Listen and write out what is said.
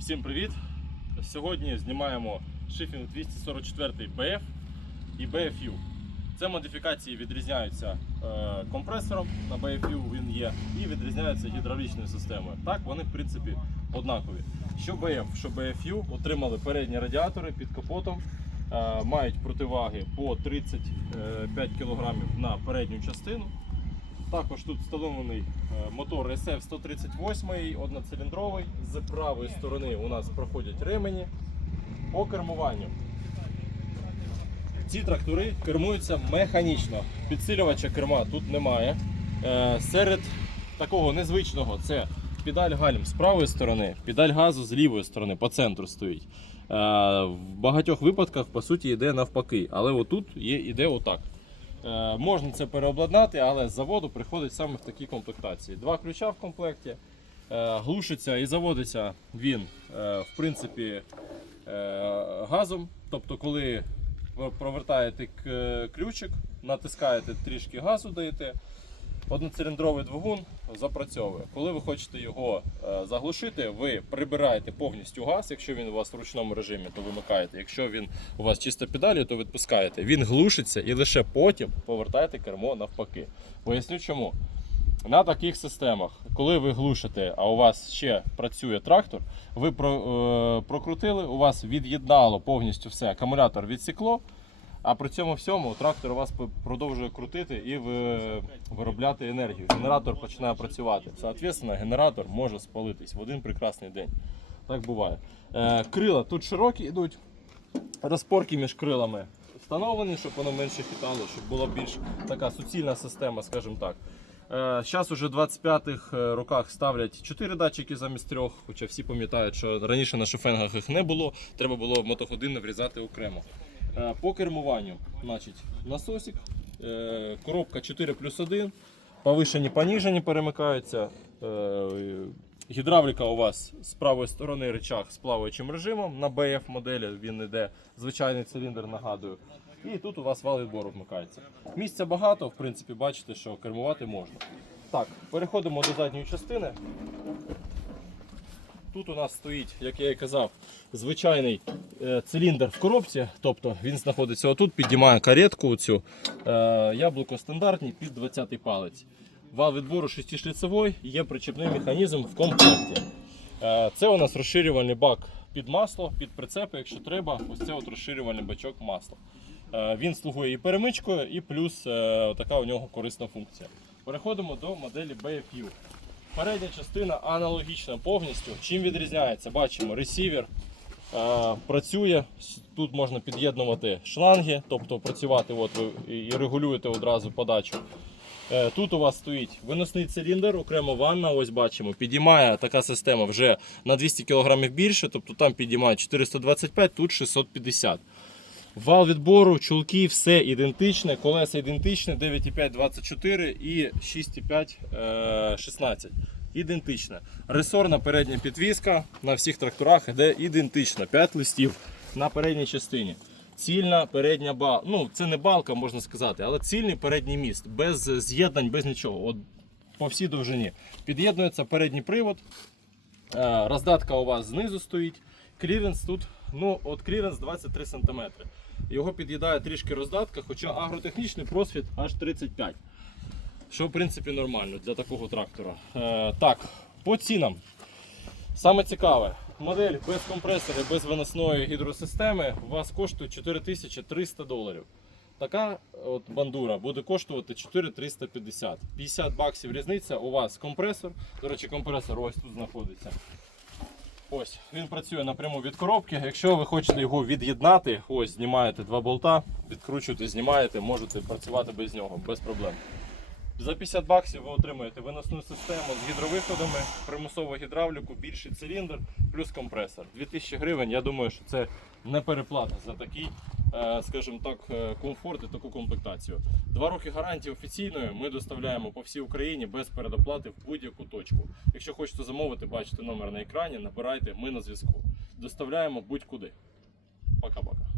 Всім привіт! Сьогодні знімаємо шифінг 244 BF і BFU. Це модифікації відрізняються е, компресором на BFU він є, і відрізняються гідравлічною системою. Так, вони в принципі однакові. Що BF, що BFU отримали передні радіатори під капотом, е, мають противаги по 35 кг на передню частину. Також тут встановлений е, мотор SF 138 одноциліндровий. З правої сторони у нас проходять ремені по кермуванню. Ці трактори кермуються механічно. Підсилювача керма тут немає. Е, Серед такого незвичного це педаль гальм з правої сторони, педаль газу з лівої сторони, по центру стоїть. Е, В багатьох випадках по суті йде навпаки, але отут є, іде отак. Е, Можна це переобладнати, але з заводу приходить саме в такій комплектації. Два ключа в комплекті. Е, Глушиться і заводиться він е, в принципі газом. Тобто, коли ви провертаєте ключик, натискаєте трішки газу, даєте. Одноциліндровий двигун запрацьовує. Коли ви хочете його е, заглушити, ви прибираєте повністю газ. Якщо він у вас в ручному режимі, то вимикаєте. Якщо він у вас чисто педалі, то відпускаєте. Він глушиться і лише потім повертаєте кермо навпаки. Поясню чому. На таких системах, коли ви глушите, а у вас ще працює трактор, ви е, прокрутили, у вас від'єднало повністю все, акумулятор відсікло, а при цьому всьому трактор вас продовжує крутити і виробляти енергію. Генератор починає працювати. Соответственно, генератор може спалитись в один прекрасний день. Так буває. Е, крила тут широкі йдуть, розпорки між крилами встановлені, щоб воно менше хитало, щоб була більш така суцільна система, скажімо так. Зараз уже в 25-х е, роках ставлять 4 датчики замість трьох, хоча всі пам'ятають, що раніше на шофенгах їх не було, треба було мотогодини врізати окремо. Е, По кермуванню, значить, насосик, е, коробка 4 плюс 1, повишені, поніжені перемикаються. Е, Гідравліка у вас з правої сторони рычаг з плаваючим режимом. На BF моделі він йде звичайний циліндр, нагадую. І тут у вас вал відбору вмикається. Місця багато, в принципі, бачите, що кермувати можна. Так, переходимо до задньої частини. Тут у нас стоїть, як я і казав, звичайний е, циліндр в коробці. Тобто він знаходиться отут, піднімає каретку цю. Е, яблуко стандартні під 20-й палець. Вал відбору шестишліцевий, є причепний механізм в комплекті. Е, це у нас розширювальний бак під масло, під прицепи, якщо треба, ось це от розширювальний бачок масла. Він слугує і перемичкою, і плюс така у нього корисна функція. Переходимо до моделі BFU. Передня частина аналогічна повністю. Чим відрізняється? Бачимо, ресівер е, працює. Тут можна під'єднувати шланги, тобто працювати от ви і регулюєте одразу подачу. Е, Тут у вас стоїть виносний циліндр, окремо ванна, ось бачимо, підіймає така система вже на 200 кг більше, тобто там підіймає 425, тут 650. Вал відбору, чулки, все ідентичне, колеса ідентичне, 9,5 24 і 6,5 е, 16. Ідентичне. Ресорна передня підвіска на всіх тракторах йде ідентична. 5 листів на передній частині. Цільна передня балка. Ну, це не балка, можна сказати, але цільний передній міст, без з'єднань, без нічого. От по всій довжині. Під'єднується передній привод. Е, Роздатка у вас знизу стоїть. Кліренс тут, ну, от кліренс 23 см. Його під'їдає трішки роздатка, хоча агротехнічний просвіт аж 35 Що в принципі нормально для такого трактора. Е, так, по цінам. Саме цікаве, модель без компресора, без виносної гідросистеми у вас коштує 4300 доларів. Така от бандура буде коштувати 4350. 50 баксів різниця. У вас компресор. До речі, компресор ось тут знаходиться. Ось, він працює напряму від коробки. Якщо ви хочете його від'єднати, ось знімаєте два болта, відкручуєте, знімаєте, можете працювати без нього, без проблем. За 50 баксів ви отримаєте виносну систему з гідровиходами, примусову гідравліку, більший циліндр, плюс компресор. 2000 гривень, я думаю, що це не переплата за такий, скажімо так, е, комфорт і таку комплектацію. Два роки гарантії офіційної ми доставляємо по всій Україні без передоплати в будь-яку точку. Якщо хочете замовити, бачите номер на екрані, набирайте, ми на зв'язку. Доставляємо будь-куди. Пока-пока.